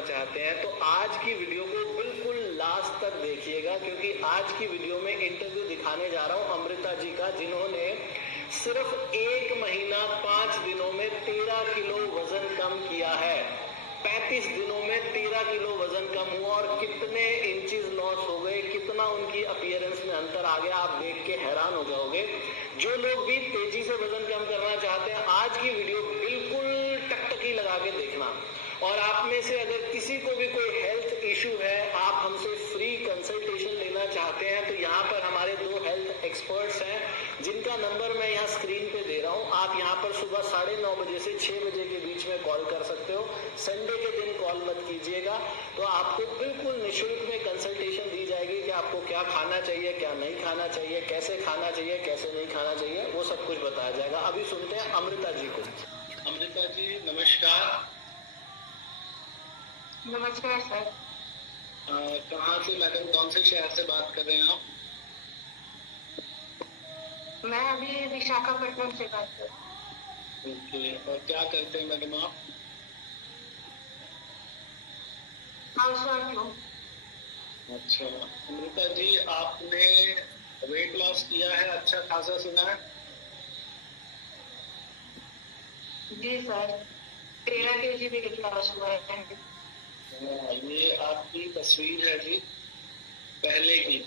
करना चाहते हैं तो आज की वीडियो को बिल्कुल लास्ट तक देखिएगा, क्योंकि आज की वीडियो में इंटरव्यू दिखाने जा रहा हूं अमृता जी का, जिन्होंने सिर्फ 1 महीना 5 दिनों में 13 किलो वजन कम किया है। 35 दिनों में 13 किलो वजन कम हुआ और कितने इंचेस लॉस हो गए, कितना उनकी अपीयरेंस में अंतर आ गया, आप देख के हैरान हो जाओगे। जो लोग भी तेजी से वजन कम करना चाहते हैं, आज की वीडियो बिल्कुल टकटकी लगा के देखना। और आप में से अगर किसी को भी कोई हेल्थ इशू है, आप हमसे फ्री कंसल्टेशन लेना चाहते हैं, तो यहाँ पर हमारे 2 हेल्थ एक्सपर्ट्स हैं जिनका नंबर मैं यहाँ स्क्रीन पे दे रहा हूँ। आप यहाँ पर सुबह 9:30 बजे से 6 बजे के बीच में कॉल कर सकते हो। संडे के दिन कॉल मत कीजिएगा, तो आपको बिल्कुल निःशुल्क में कंसल्टेशन दी जाएगी कि आपको क्या खाना चाहिए, क्या नहीं खाना चाहिए, कैसे खाना चाहिए, कैसे नहीं खाना चाहिए, वो सब कुछ बताया जाएगा। अभी सुनते हैं अमृता जी को। अमृता जी नमस्कार। नमस्कार सर। कहाँ से मैडम, कौन से शहर से बात कर रहे हैं आप? मैं अभी विशाखापट्टनम से बात कर रही हूँ। ओके, और क्या करते हैं मैडम आप? हाउस वाइफ हूँ। अच्छा अमृता जी, आपने वेट लॉस किया है अच्छा खासा सुना है? जी सर, 13 kg वेट लॉस हुआ है। ये आपकी तस्वीर है जी पहले की,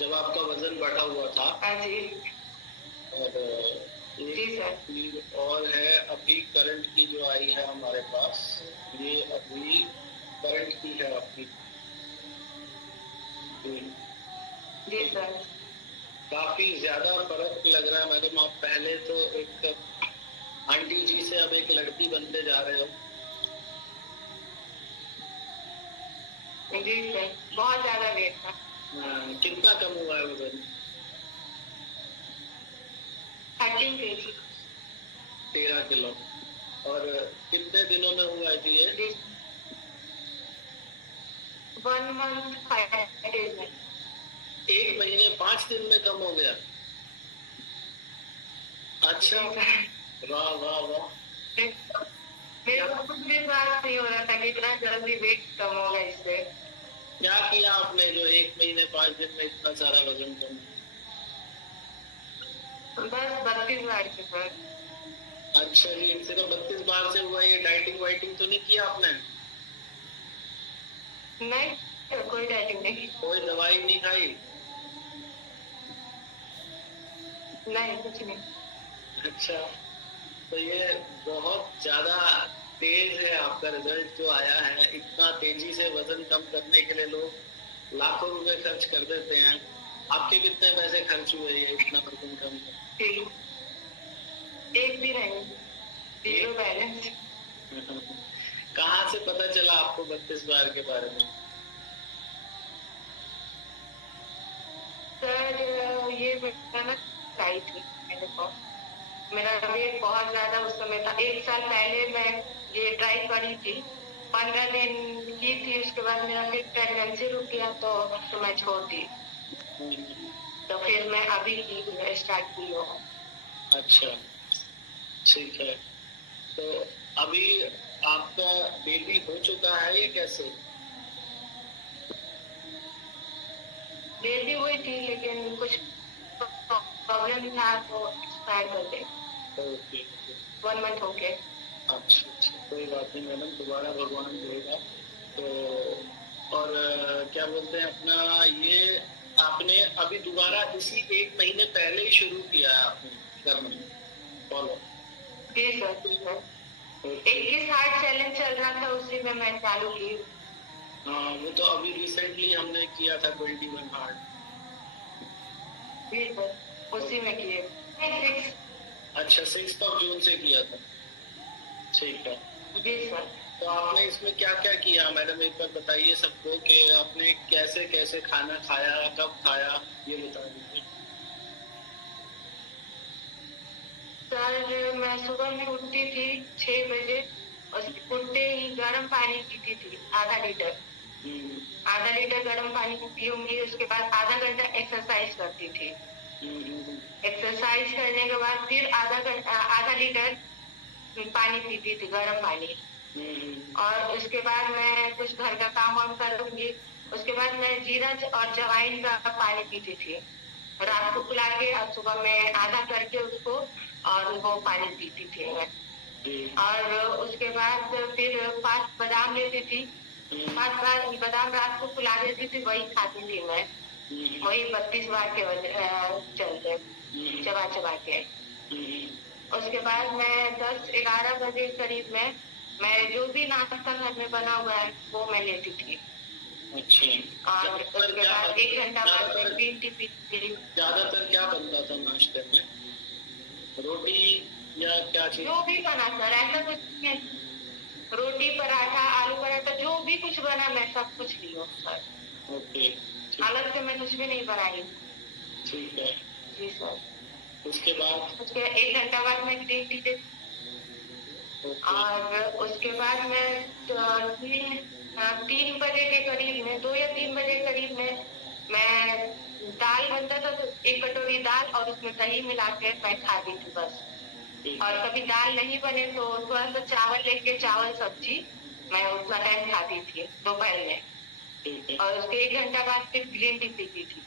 जब आपका वजन बढ़ा हुआ था। जी। और जी सर। तस्वीर और है अभी करंट की जो आई है हमारे पास, ये अभी करंट की है आपकी। जी सर। काफी ज्यादा फर्क लग रहा है मैडम। आप पहले तो एक आंटी जी से अब एक लड़की बनते जा रहे हो। जी सर, बहुत ज्यादा वेट था। कितना कम हुआ है वजन? 13 kg। 13 किलो। और कितने दिनों में हुआ है ये? 1 month 5 days में। 1 महीने 5 दिन में कम हो गया। अच्छा, वाह वाह वाह। मेरे को कुछ भी बात नहीं हो रहा था कि इतना जल्दी वेट कम होगा इससे। क्या किया आपने जो 1 महीने 5 दिन में इतना सारा वजन कम? बस 32 बार की सर। अच्छा जी, सिर्फ 32 बार से हुआ? ये डाइटिंग वाइटिंग तो नहीं किया आपने? नहीं, कोई डाइटिंग नहीं। कोई दवाई नहीं खाई? नहीं, कुछ नहीं। अच्छा, तो ये बहुत ज्यादा तेज है आपका रिजल्ट जो आया है। इतना तेजी से वजन कम करने के लिए लोग लाखों रुपए खर्च कर देते हैं। आपके कितने पैसे खर्च हुए ये इतना वजन कम? एक भी नहीं, जीरो बैलेंस। कहाँ से पता चला आपको 32 बार के बारे में? सर ये मेरा ना टाइट थी मेरे को। मेरा वेट बहुत ज्यादा उस समय था। 1 साल पहले मैं ये ट्राई करी थी, 15 दिन की थी, उसके बाद मेरा फिर प्रेगनेंसी रुक गया तो मैं छोड़ दी। तो फिर मैं अभी स्टार्ट की हूँ। अच्छा ठीक है, तो अभी आपका बेबी हो चुका है ये कैसे? बेबी हुई थी लेकिन कुछ प्रॉब्लम था तो एक्सपायर कर गई। ओके, 1 month हो गए। अच्छा, कोई बात नहीं मैडम, दोबारा भगवान देगा। तो और क्या बोलते हैं अपना, ये आपने अभी दोबारा इसी 1 महीने पहले ही शुरू किया है आपने करना फॉलो? जी सर, 21 हार्ट चैलेंज चल रहा था, उसी में मैं चालू की। हाँ, वो तो अभी रिसेंटली हमने किया था 21 हार्ट। जी सर, उसी में किए। अच्छा, 6 जून से किया था। ठीक है जी सर। तो आपने इसमें क्या क्या किया मैडम, एक बार बताइए सबको कि आपने कैसे कैसे खाना खाया, कब खाया, ये बता दीजिए। सर मैं सुबह में उठती थी 6 बजे और उठते ही गर्म पानी पीती थी, आधा लीटर। आधा लीटर गर्म पानी पीऊंगी, उसके बाद आधा घंटा एक्सरसाइज करती थी। एक्सरसाइज करने के बाद फिर आधा लीटर पानी पीती थी, गर्म पानी। और उसके बाद मैं कुछ घर का काम वाम करूंगी। उसके बाद मैं जीरा और जवाइन का पानी पीती थी, रात को पिला के और सुबह में आधा करके उसको और वो पानी पीती थी मैं। और उसके बाद फिर 5 बादाम लेती थी, 5 बादाम रात को फुला देती थी, वही खाती थी मैं, वही 32 बार के चलते चबा चबा के। उसके बाद मैं 10-11 बजे करीब में मैं जो भी नाश्ता घर में बना हुआ है वो मैं लेती थी। अच्छा। और उसके बाद 1 घंटा बाद में ग्रीन टी पीती थी। ज्यादातर क्या बनता था नाश्ते में, रोटी या क्या चीज? जो भी बना सर, ऐसा कुछ नहीं, रोटी पराठा आलू पराठा जो भी कुछ बना मैं सब कुछ ली हूँ सर। ओके, अलग से मैं कुछ भी नहीं बनाई। ठीक है जी सर। उसके बाद? उसके 1 घंटा बाद मैं ग्रीन टी देती। और उसके बाद मैं 3 बजे के करीब में, 2 या 3 बजे करीब में मैं दाल बनता था तो 1 कटोरी दाल और उसमें दही मिला के मैं खाती थी बस। और कभी दाल नहीं बने तो थोड़ा सा चावल लेके चावल सब्जी मैं उतना टाइम खाती थी दोपहर में। और उसके 1 घंटा बाद फिर ग्रीन टी पीती थी।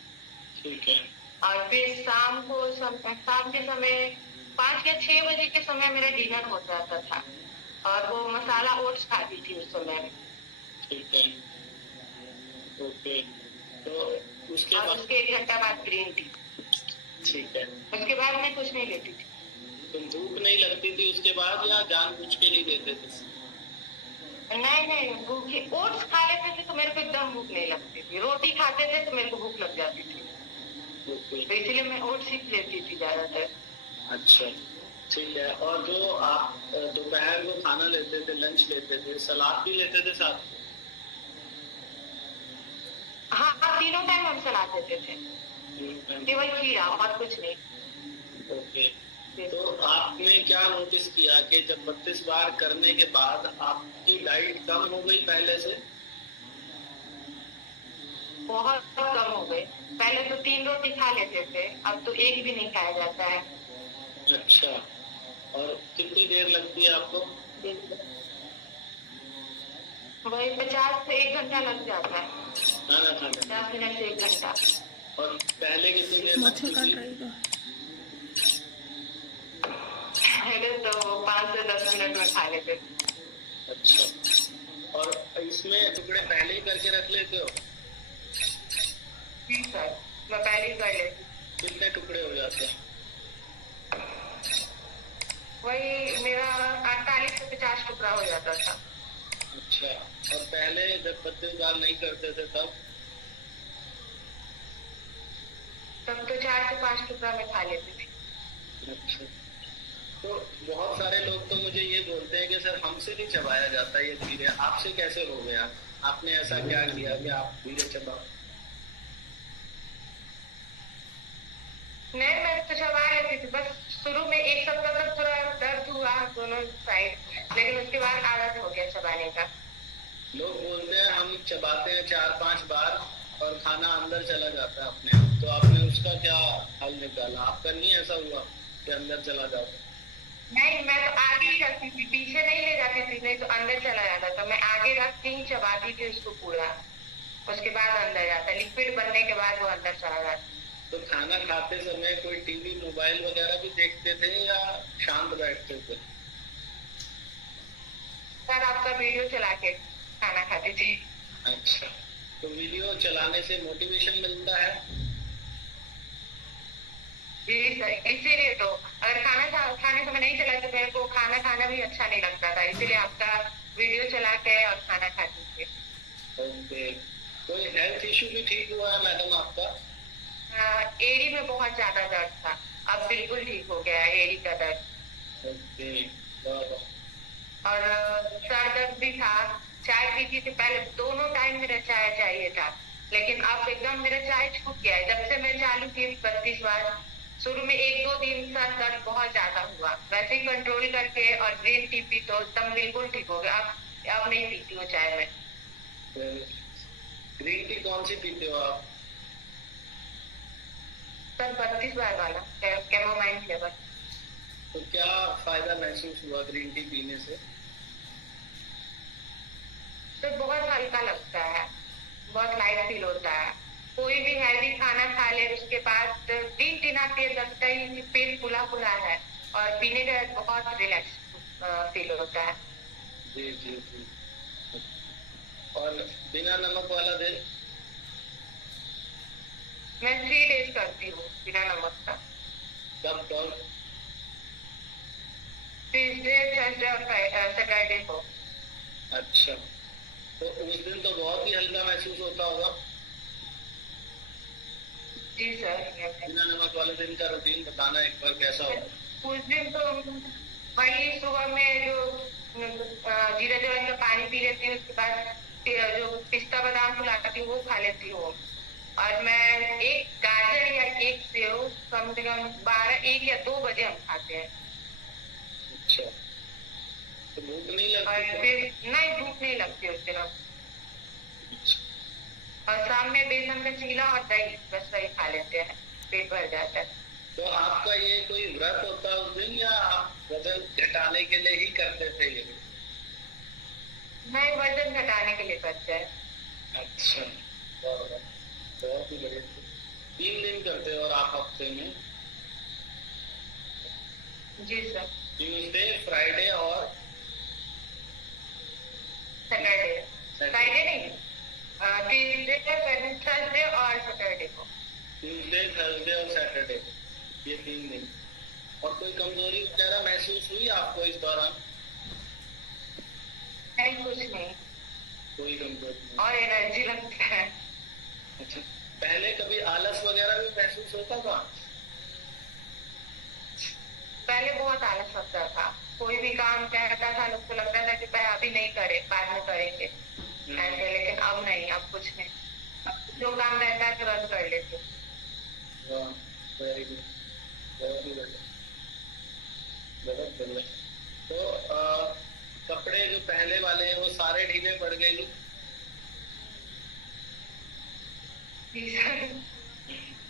ठीक है। और फिर शाम के समय 5 या 6 बजे के समय मेरा डिनर हो जाता था और वो मसाला ओट्स खाती थी उस समय। ठीक है, ओके। तो उसके और बाद? उसके 1 घंटा बाद ग्रीन टी। ठीक है। उसके बाद मैं कुछ नहीं लेती थी। तो भूख नहीं लगती थी उसके बाद या जानबूझ के नहीं देते थे? नहीं, भूखी ओट्स खा लेते थे तो मेरे को एकदम भूख नहीं लगती थी, रोटी खाते थे तो मेरे को भूख लग जाती थी। तो इसलिए मैं ओट्स ही लेती थी ज्यादातर। अच्छा, ठीक है। और जो आप दोपहर को खाना लेते थे, लंच लेते थे, सलाद भी लेते थे साथ? हाँ, तीनों टाइम हम सलाद लेते थे, केवल खीरा और कुछ नहीं। ओके। तो आपने क्या नोटिस किया कि जब 32 बार करने के बाद आपकी डाइट कम हो गई पहले से? बहुत कम हो गए। पहले तो 3 रोटी खा लेते थे, अब तो 1 भी नहीं खाया जाता है। अच्छा, और कितनी देर लगती है आपको? वही 50 से 1 घंटा लग जाता है। खाना खाने? 50 मिनट से 1 घंटा। और पहले कितनी देर लगती थी? पहले तो 5 से 10 मिनट में खा लेते थे। अच्छा, और इसमें टुकड़े पहले ही करके रख लेते हो? जी सर, मैं पहले ही कर लेती। कितने टुकड़े हो जाते हैं? वही मेरा 48 से 50 टुकड़ा हो जाता था। अच्छा, और पहले जब 32 बार नहीं करते थे तब तो 4 से 5 टुकड़ा मैं खा लेती थी। अच्छा, तो बहुत सारे लोग तो मुझे ये बोलते हैं कि सर हमसे नहीं चबाया जाता ये धीरे, आपसे कैसे हो गया? आपने ऐसा क्या किया कि आप धीरे चबा? नहीं, मैं तो चबा लेती थी, बस शुरू में 1 सप्ताह तक थोड़ा दर्द हुआ दोनों साइड, लेकिन उसके बाद आदत हो गया चबाने का। लोग बोलते हैं हम चबाते हैं 4-5 बार और खाना अंदर चला जाता है अपने आप, तो आपने उसका क्या हल निकाला? आपका नहीं ऐसा हुआ कि अंदर चला जाता? नहीं, मैं तो आगे ही रखती थी, पीछे नहीं ले जाती थी, नहीं तो अंदर चला जाता था। मैं आगे रख के ही चबाती थी उसको पूरा, उसके बाद अंदर जाता, लिक्विड बनने के बाद वो अंदर चला जाता। तो खाना खाते समय कोई टीवी मोबाइल वगैरह भी देखते थे या शांत बैठते थे? सर, आपका वीडियो चला के खाना खाती थी। अच्छा, तो वीडियो चलाने से मोटिवेशन मिलता है? जी सर, इसीलिए तो अगर खाने समय नहीं चला तो मेरे को खाना खाना भी अच्छा नहीं लगता था, इसीलिए आपका वीडियो चला के और खाना खाती थी। ओके, कोई हेल्थ इश्यू भी ठीक हुआ है मैडम आपका? एड़ी में बहुत ज्यादा दर्द था, अब बिल्कुल ठीक हो गया है एड़ी का दर्द। ओके, और सर दर्द भी था। चाय पीती थी पहले, दोनों टाइम मेरा चाय चाहिए था, लेकिन अब एकदम मेरा चाय छूट गया है जब से मैं चालू की 32 बार। शुरू में 1-2 दिन सर दर्द बहुत ज्यादा हुआ, वैसे ही कंट्रोल करके और ग्रीन टी पी तो एकदम बिल्कुल ठीक हो गया। अब नहीं पीती हूँ चाय में। ग्रीन टी कौन सी पीते हो आप? सर 32 बार वाला कैमोमाइल फ्लेवर। तो क्या फायदा महसूस हुआ ग्रीन टी पीने से? बहुत लाइट फील होता है। कोई भी हैवी खाना खा ले उसके बाद 3 दिन आपके लगता है कि पेट फुला फुला है और पीने का बहुत रिलैक्स फील होता है। जी जी जी। और बिना नमक वाला दिन? मैं 3 डेज करती हूँ बिना नमक का। कब कब? ट्यूसडे, थर्सडे और सैटरडे को। अच्छा, तो उस दिन तो बहुत ही हल्का महसूस होता होगा। जी सर। बिना नमक वाले दिन का रूटीन बताना एक बार, कैसा होगा? उस दिन तो वही सुबह में जो जीरा जवैन का पानी पी लेती हूँ, उसके बाद जो पिस्ता बादाम खिलाती हूँ वो खा लेती हूँ। और मैं एक गाजर या एक सेव कम से कम 12, 1 या 2 बजे हम खाते हैं। अच्छा, तो भूख नहीं और लगती? फिर नहीं, भूख नहीं लगती उस दिन। और शाम में बेसन का चीला और दही, बस वही खा लेते हैं, पेट भर जाता है। तो आपका ये कोई व्रत होता है उस दिन, या आप वजन घटाने के लिए ही करते थे ये? नहीं, वजन घटाने के लिए करते हैं। अच्छा, बहुत ही बढ़िया। 3 दिन करते हो और आप हफ्ते में? जी सर। ट्यूसडे, फ्राइडे और सैटरडे। फ्राइडे नहीं, ट्यूसडे, थर्सडे और सैटरडे को। ट्यूसडे, थर्सडे और सैटरडे, ये 3 दिन। और कोई कमजोरी वगैरह महसूस हुई आपको इस दौरान? नहीं, कुछ नहीं। कोई कमजोरी नहीं। और एनर्जी लगता है। अच्छा, पहले कभी आलस वगैरह भी महसूस होता था? पहले बहुत आलस लगता था, कोई भी काम कहता था लोग को लगता था कि भाई अभी नहीं करे, बाद में करेंगे ऐसे। लेकिन अब नहीं, अब कुछ नहीं, अब जो काम रहता है तुरंत कर लेते। वेरी गुड, बहुत ही बढ़िया, बहुत बढ़िया। तो कपड़े जो पहले वाले हैं वो सारे ढीले पड़ गए?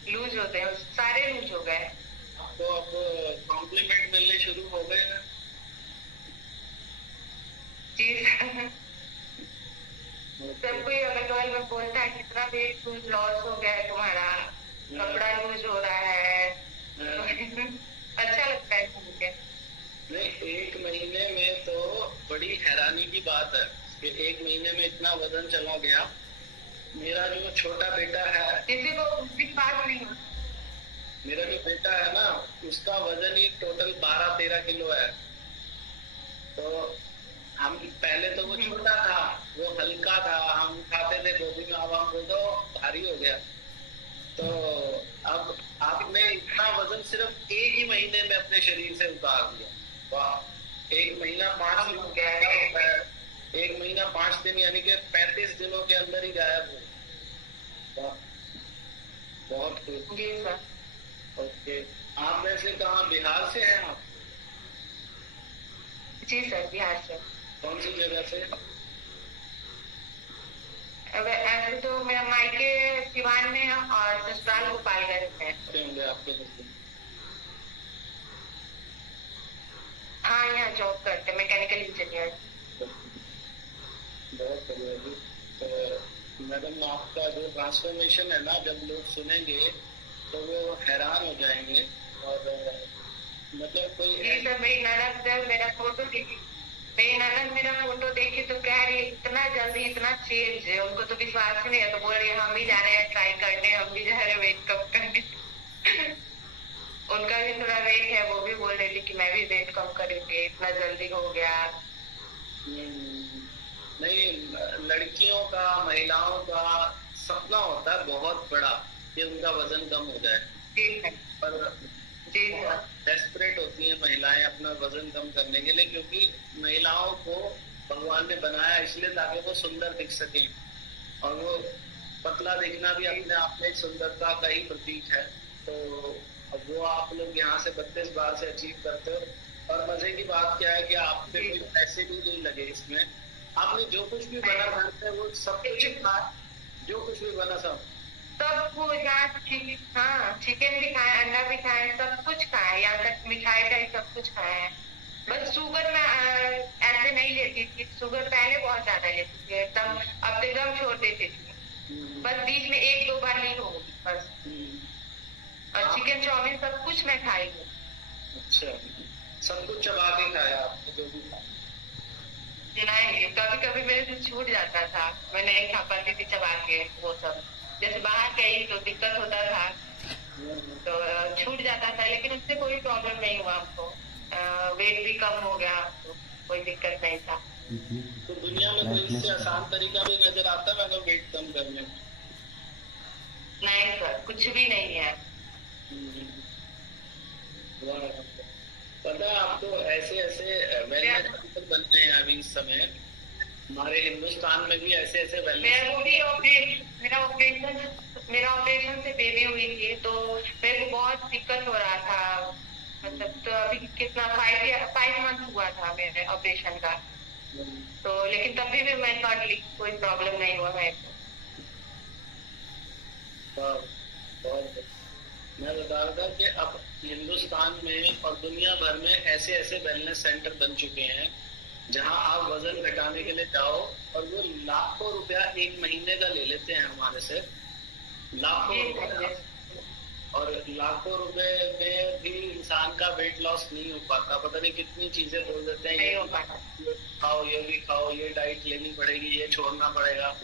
लूज होते हैं, सारे लूज हो गए। तो अब कॉम्प्लीमेंट मिलने शुरू हो गए हैं? जी सर। सब कोई अगल बगल में बोलता है कितना वेट लॉस हो गया है तुम्हारा, कपड़ा लूज हो रहा है। अच्छा लगता है सुन के। नहीं, 1 महीने में तो बड़ी हैरानी की बात है कि 1 महीने में इतना वजन चला गया। मेरा जो छोटा बेटा है, किसी को विश्वास नहीं होता। मेरा जो बेटा है ना, उसका वजन ही टोटल 12-13 किलो है। तो हम पहले तो वो छोटा था, वो हल्का था, हम उठाते थे गोदी में, अब हम तो भारी हो गया। तो अब आपने इतना वजन सिर्फ 1 ही महीने में अपने शरीर से उतार दिया। वाह, 1 महीना 5 दिन क्या होता है? 1 महीना 5 दिन यानी कि 35 दिनों के अंदर ही गायब हो। वाह, बहुत खूब। जी सर। ओके, आप वैसे कहाँ, बिहार से हैं आप? जी सर, बिहार से। कौन सी जगह से? ऐसे तो मेरा मायके सिवान में है और ससुराल गोपालगंज में। होंगे आपके हस्बैंड? हाँ, यहाँ जॉब करते, मैकेनिकल इंजीनियर। बहुत बढ़िया जी। तो मैडम, आपका जो ट्रांसफॉर्मेशन है ना, जब लोग सुनेंगे तो वो हैरान हो जाएंगे। और मतलब कोई सर, मेरी ननद जब मेरा फोटो देखी, मेरा फोटो देखी तो कह रही इतना जल्दी इतना चेंज है, उनको तो विश्वास ही नहीं है। तो बोल रही है हम भी जा रहे हैं ट्राई करने, हम भी जा रहे हैं वेट कम करने। उनका भी थोड़ा वेट है, वो भी बोल रही थी कि मैं भी वेट कम करूंगी, इतना जल्दी हो गया। नहीं, लड़कियों का, महिलाओं का सपना होता है बहुत बड़ा कि उनका वजन कम हो जाए। पर डेस्परेट होती हैं महिलाएं अपना वजन कम करने के लिए, क्योंकि महिलाओं को भगवान ने बनाया इसलिए ताकि वो सुंदर दिख सके। और वो पतला दिखना भी अपने आप में सुंदरता का ही प्रतीक है। तो अब वो आप लोग यहाँ से 32 बार से अचीव करते हो। और मजे की बात क्या है कि आपके कोई पैसे भी नहीं लगे इसमें। आपने जो कुछ भी बना था वो सब कुछ खा, जो कुछ भी बना सब हाँ, चिकन भी खाए, अंडा भी खाए, सब कुछ खाए, यहाँ तक मिठाई का सब कुछ खाए हैं। बस शुगर में ऐसे नहीं लेती थी, शुगर पहले बहुत ज्यादा लेती थी एकदम, अब तो एकदम छोड़ देती थी। बस बीच में 1-2 बार नहीं होगी बस। और चिकन चाउमीन सब कुछ मैं खाई हूँ। अच्छा, सब कुछ चबा के खाया आपने जो भी खाया? नहीं, कभी कभी मेरे से छूट जाता था, मैं नहीं खा पाती थी चबा के वो सब। जैसे बाहर गई तो दिक्कत होता था, तो छूट जाता था, लेकिन उससे कोई प्रॉब्लम नहीं हुआ हमको। वेट भी कम हो गया, तो कोई दिक्कत नहीं था। तो दुनिया में कोई इससे आसान तरीका भी नजर आता है अगर वेट कम करने में? नहीं सर, कुछ भी नहीं है। वाह, पता है आपको ऐसे ऐसे वेलनेस सेंटर बनते हैं अभी इस समय हमारे हिंदुस्तान में भी, ऐसे ऐसे वेलनेस। मेरा ऑपरेशन से बेबी हुई थी, तो मेरे को बहुत दिक्कत हो रहा था। मतलब तो अभी कितना 5 मंथ हुआ था मेरे ऑपरेशन का, तो लेकिन तब भी मैं कर ली, कोई प्रॉब्लम नहीं हुआ मेरे को। बहुत मैं बता रहा था कि अब हिंदुस्तान में और दुनिया भर में ऐसे ऐसे वेलनेस सेंटर बन चुके हैं जहां आप वजन घटाने के लिए जाओ और वो लाखों रुपया एक महीने का ले लेते हैं हमारे से, लाखों रुपया। और लाखों रुपए में भी इंसान का वेट लॉस नहीं हो पाता, पता नहीं कितनी चीजें बोल देते हैं, नहीं हो पाता। खाओ, ये भी खाओ, ये डाइट लेनी पड़ेगी, ये छोड़ना पड़ेगा।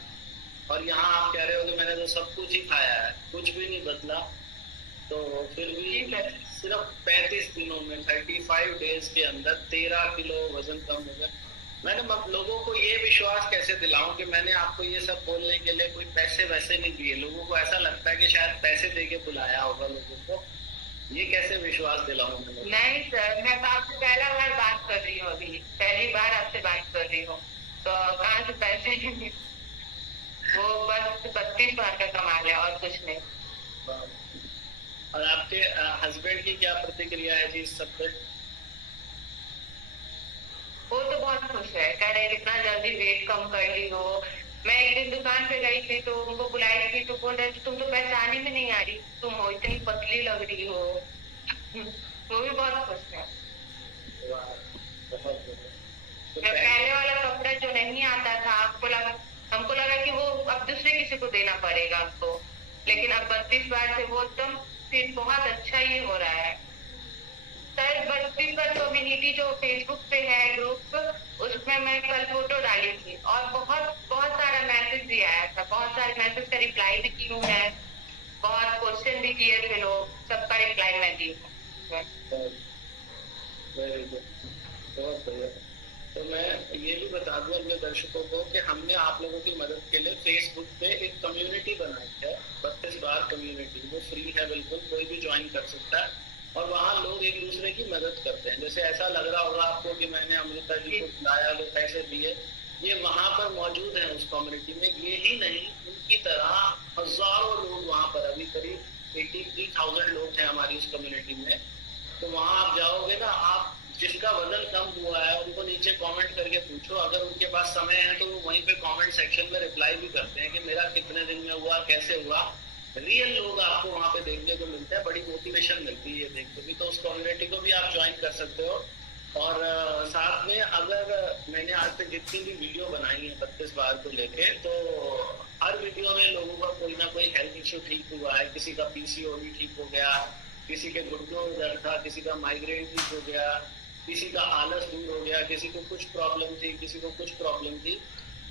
और यहाँ आप कह रहे हो कि मैंने तो सब कुछ ही खाया है, कुछ भी नहीं बदला, तो फिर भी सिर्फ 35 दिनों में 35 डेज के अंदर 13 किलो वजन कम हो गया। मैंने लोगों को ये विश्वास कैसे दिलाऊं कि मैंने आपको ये सब बोलने के लिए कोई पैसे वैसे नहीं दिए। लोगों को ऐसा लगता है कि शायद पैसे देके बुलाया होगा लोगों को, ये कैसे विश्वास दिलाऊं मैं? नहीं सर, मैं तो आपसे पहला बार बात कर रही हूँ, अभी पहली बार आपसे बात कर रही हूँ, तो कहाँ से पैसे वो बस 32 बार का कमाल है और कुछ नहीं। और आपके हस्बैंड की क्या प्रतिक्रिया है जी इस सब पे? वो तो बहुत खुश है, कह रहे इतना जल्दी वेट कम कर ली हो। मैं एक दिन दुकान पे गई थी तो उनको बुलाई थी, तो बोल रहे तुम तो पहचाने में नहीं आ रही, तुम हो इतनी पतली लग रही हो। वो भी बहुत खुश है। तो पहले वाला कपड़ा जो नहीं आता था, हमको लगा कि वो अब दूसरे किसी को देना पड़ेगा हमको, लेकिन अब 32 बार से वो एकदम फिर बहुत अच्छा ही हो रहा है सर। 32 बार कम्युनिटी जो फेसबुक पे है ग्रुप, उसमें मैं कल फोटो डाली थी और बहुत बहुत सारा मैसेज भी आया था, बहुत सारे मैसेज का रिप्लाई भी की हूँ मैं, बहुत क्वेश्चन भी किए थे लोग, सबका रिप्लाई मैं दी हूँ। वेरी गुड, बहुत बढ़िया। तो मैं ये भी बता दूं अपने दर्शकों को कि हमने आप लोगों की मदद के लिए फेसबुक पे एक कम्युनिटी बनाई है, 32 बार कम्युनिटी। वो फ्री है बिल्कुल, कोई भी ज्वाइन कर सकता है और वहाँ लोग एक दूसरे की मदद करते हैं। जैसे ऐसा लग रहा होगा आपको कि मैंने अमृता जी को बुलाया, लोग पैसे दिए, ये वहाँ पर मौजूद है उस कम्युनिटी में। ये ही नहीं, उनकी तरह हजारों लोग वहाँ पर, अभी करीब 83,000 लोग हैं हमारी उस कम्युनिटी में। तो वहाँ आप जाओगे ना, आप जिसका वजन कम हुआ है उनको नीचे कमेंट करके पूछो, अगर उनके पास समय है तो वो वहीं पे कमेंट सेक्शन में रिप्लाई भी करते हैं कि मेरा कितने दिन में हुआ, कैसे हुआ। रियल लोग आपको वहाँ पे देखने को मिलते हैं, बड़ी मोटिवेशन मिलती है देख के भी। तो उस कम्युनिटी को भी आप ज्वाइन कर सकते हो। और साथ में अगर मैंने आज तक जितनी भी वीडियो बनाई है 32 बार को लेके, तो हर वीडियो में लोगों का कोई ना कोई हेल्थ इश्यू ठीक हुआ है। किसी का पीसीओडी ठीक हो गया, किसी के घुटनों में दर्द था, किसी का माइग्रेन ठीक हो गया, किसी का आलस दूर हो गया, किसी को कुछ प्रॉब्लम थी, किसी को कुछ प्रॉब्लम थी।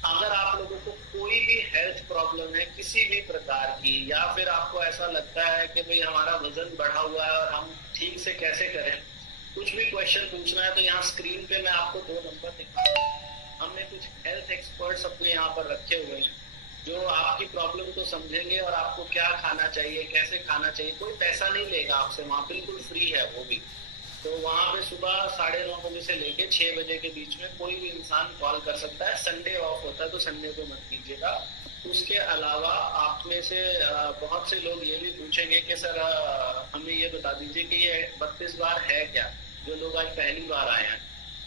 अगर आप लोगों को कोई भी हेल्थ प्रॉब्लम है किसी भी प्रकार की, या फिर आपको ऐसा लगता है कि भाई हमारा वजन बढ़ा हुआ है और हम ठीक से कैसे करें, कुछ भी क्वेश्चन पूछना है, तो यहाँ स्क्रीन पे मैं आपको 2 नंबर दिखा रहा हूँ। हमने कुछ हेल्थ एक्सपर्ट्स अपने यहाँ पर रखे हुए हैं जो आपकी प्रॉब्लम को समझेंगे और आपको क्या खाना चाहिए, कैसे खाना चाहिए। कोई पैसा नहीं लेगा आपसे, वहाँ बिल्कुल फ्री है वो भी। तो वहाँ पे सुबह 9:30 बजे से लेके 6 बजे के बीच में कोई भी इंसान कॉल कर सकता है। संडे ऑफ होता है तो संडे को मत कीजिएगा। उसके अलावा आप में से बहुत से लोग ये भी पूछेंगे कि सर हमें ये बता दीजिए कि ये 32 बार है क्या, जो लोग आज पहली बार आए हैं।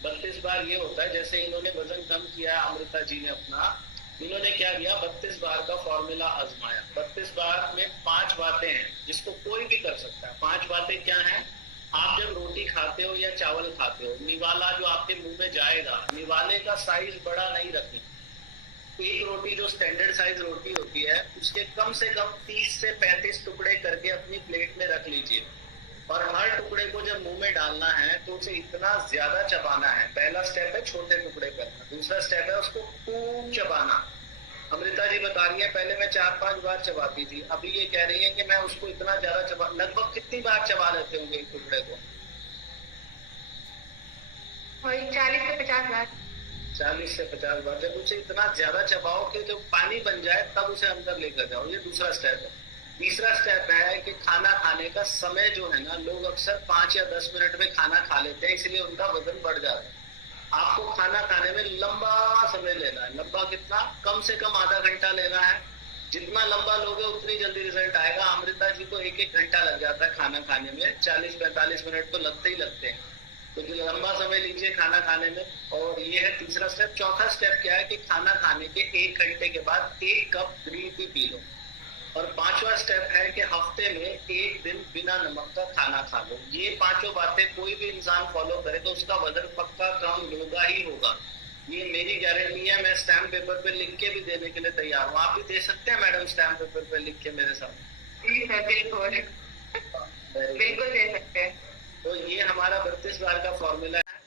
32 बार ये होता है, जैसे इन्होंने वजन कम किया अमृता जी ने अपना, इन्होंने क्या किया, 32 बार का फॉर्मूला आजमाया। 32 बार में 5 बातें हैं जिसको कोई भी कर सकता है। 5 बातें क्या हैं? आप जब रोटी खाते हो या चावल खाते हो, निवाला जो आपके मुंह में जाएगा, निवाले का साइज बड़ा नहीं रखना, एक रोटी जो स्टैंडर्ड साइज रोटी होती है उसके कम से कम 30 से 35 टुकड़े करके अपनी प्लेट में रख लीजिए और हर टुकड़े को जब मुंह में डालना है तो उसे इतना ज्यादा चबाना है। पहला स्टेप है छोटे टुकड़े करना, दूसरा स्टेप है उसको खूब चबाना। अमृता जी बता रही है पहले मैं 4-5 बार चबाती थी, अभी ये कह रही है कि मैं उसको इतना ज्यादा चबा, लगभग कितनी बार चबा लेते होंगे एक टुकड़े को? वही 40 से 50 बार। 40 से 50 बार। जब उसे इतना ज्यादा चबाओ कि जब पानी बन जाए तब उसे अंदर लेकर जाओ, ये दूसरा स्टेप है। तीसरा स्टेप है कि खाना खाने का समय जो है ना, लोग अक्सर 5 या 10 मिनट में खाना खा लेते हैं, इसलिए उनका वजन बढ़ जाता है। आपको खाना खाने में लंबा समय लेना है। लंबा कितना? कम से कम आधा घंटा लेना है। जितना लंबा लोगे उतनी जल्दी रिजल्ट आएगा। अमृता जी को 1-1 घंटा लग जाता है खाना खाने में, 40-45 मिनट तो लगते ही लगते हैं। तो लंबा समय लीजिए खाना खाने में। और ये है तीसरा स्टेप। चौथा स्टेप क्या है कि खाना खाने के 1 घंटे के बाद 1 cup green tea P low. और 5वां स्टेप है कि हफ्ते में 1 दिन बिना नमक का खाना खा लो। ये 5 बातें कोई भी इंसान फॉलो करे तो उसका वजन पक्का कम होगा ही होगा, ये मेरी गारंटी है। मैं स्टैम्प पेपर पे लिख के भी देने के लिए तैयार हूँ। आप भी दे सकते हैं मैडम स्टैम्प पेपर पे लिख के मेरे साथ? बिल्कुल बिल्कुल दे सकते हैं। तो ये हमारा 32 बार का फॉर्मूला है।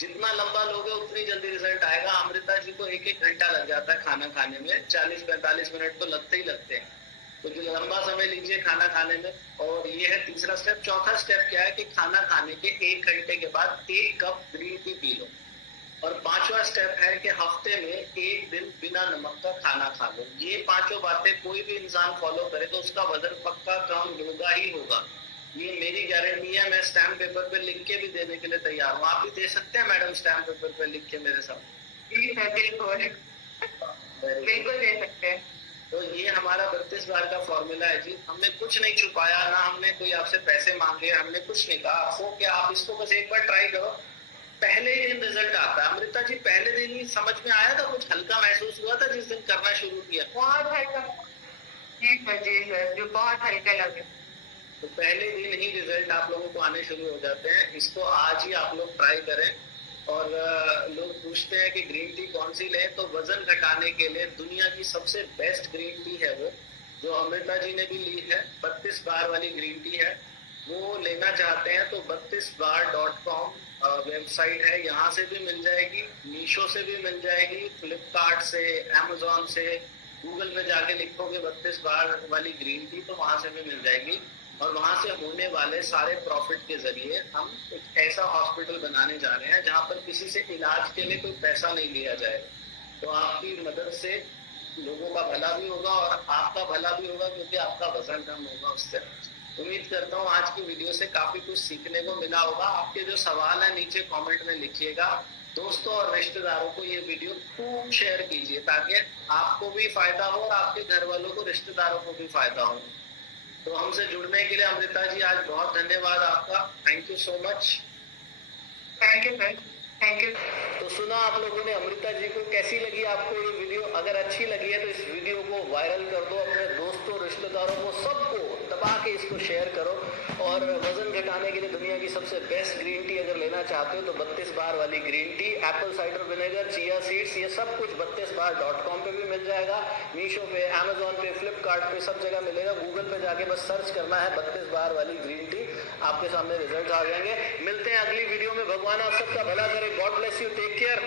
जितना लंबा लोगे उतनी जल्दी रिजल्ट आएगा। अमृता जी को 1-1 घंटा लग जाता है खाना खाने में, 40-45 मिनट तो लगते ही लगते हैं। तो लंबा समय लीजिए खाना खाने में। और ये है तीसरा स्टेप। चौथा स्टेप क्या है कि खाना खाने के 1 घंटे के बाद 1 cup green tea P low. और 5वां स्टेप है कि हफ्ते में 1 दिन बिना नमक का खाना खा लो। ये 5 बातें कोई भी इंसान फॉलो करे तो उसका वजन पक्का कम होगा ही होगा, ये मेरी गारंटी है। मैं स्टैम्प पेपर पे लिख के भी देने के लिए तैयार हूँ। आप भी दे सकते हैं मैडम स्टैम्प पेपर पे लिख के मेरे साथ? बिल्कुल बिल्कुल दे सकते हैं। तो ये हमारा 32 बार का फॉर्मूला है जी। हमने कुछ नहीं छुपाया, ना हमने कोई आपसे पैसे मांगे, हमने कुछ नहीं कहा आपको कि आप इसको बस एक बार ट्राई करो, पहले ही दिन रिजल्ट आता है। अमृता जी पहले दिन ही समझ में आया था, कुछ हल्का महसूस हुआ था जिस दिन करना शुरू किया? बहुत हल्का। जी सर जो बहुत हल्का लगे। तो पहले दिन ही रिजल्ट आप लोगों को आने शुरू हो जाते हैं। इसको आज ही आप लोग ट्राई करें। और लोग पूछते हैं कि ग्रीन टी कौन सी लें, तो वजन घटाने के लिए दुनिया की सबसे बेस्ट ग्रीन टी है वो, जो अमृता जी ने भी ली है, 32 बार वाली ग्रीन टी है। वो लेना चाहते हैं तो 32bar.com वेबसाइट है, यहाँ से भी मिल जाएगी, मीशो से भी मिल जाएगी, फ्लिपकार्ट से, अमेजोन से। गूगल में जाके लिखोगे 32 बार वाली ग्रीन टी तो वहां से भी मिल जाएगी। और वहां से होने वाले सारे प्रॉफिट के जरिए हम एक ऐसा हॉस्पिटल बनाने जा रहे हैं जहां पर किसी से इलाज के लिए कोई पैसा नहीं लिया जाएगा। तो आपकी मदद से लोगों का भला भी होगा और आपका भला भी होगा, क्योंकि आपका वजन कम होगा उससे। उम्मीद करता हूँ आज की वीडियो से काफी कुछ सीखने को मिला होगा। आपके जो सवाल है नीचे कमेंट में लिखिएगा। दोस्तों और रिश्तेदारों को ये वीडियो खूब शेयर कीजिए ताकि आपको भी फायदा हो और आपके घर वालों को, रिश्तेदारों को भी फायदा हो। तो हमसे जुड़ने के लिए अमृता जी आज बहुत धन्यवाद आपका। Thank you so much. Thank you sir, thank you. तो सुना आप लोगों ने अमृता जी को, कैसी लगी आपको ये वीडियो? अगर अच्छी लगी है तो इस वीडियो को वायरल कर दो, अपने दोस्तों रिश्तेदारों को सबको दबा के इसको शेयर करो। और वजन घटाने के लिए दुनिया की सबसे बेस्ट ग्रीन टी अगर लेना चाहते हो तो 32 बार वाली green tea, Apple cider vinegar, chia seeds, ये सब कुछ 32bar.com पे भी मिल जाएगा, मीशो पे, अमेजोन पे, फ्लिपकार्ट पे, सब जगह मिलेगा। गूगल पे जाके बस सर्च करना है 32 बार वाली ग्रीन टी, आपके सामने रिजल्ट आ जाएंगे। मिलते हैं अगली वीडियो में। भगवान आप सबका भला करे। God bless you, take care.